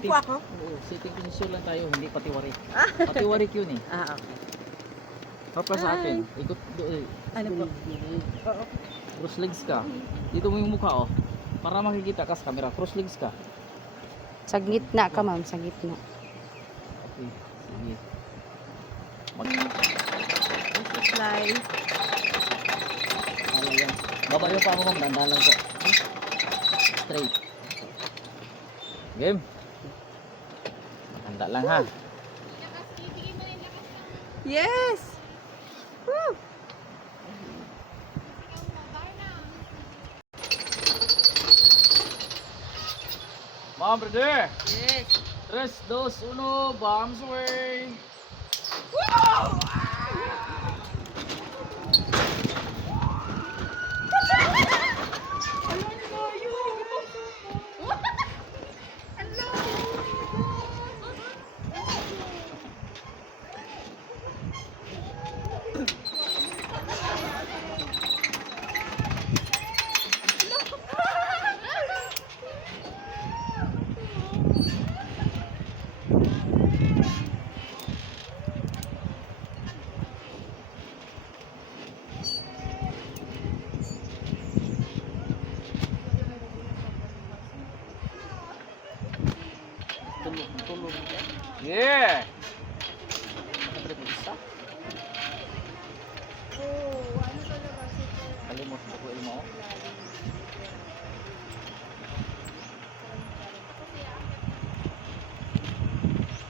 Upo ako? Oo, sitting position lang tayo, hindi patiwarik. Patiwarik yun eh. Okay. Papa sa akin, ikot doon. Ano po? Oo. Cross legs ka. Dito mo yung mukha oh. Para makikita ka sa camera, cross legs ka. Sa gitna ka, ma'am. Sa gitna. Okay, sige. Fly. Ano yan? Baba yung pa mo ma'am, dandahan lang po. Straight. Game. Handa lang ha. Yes! Woo! Ma'am, brother. Yes! 3, 2, 1, bombs away. Tulog. Yeah. Isa. Kalimot ko mo.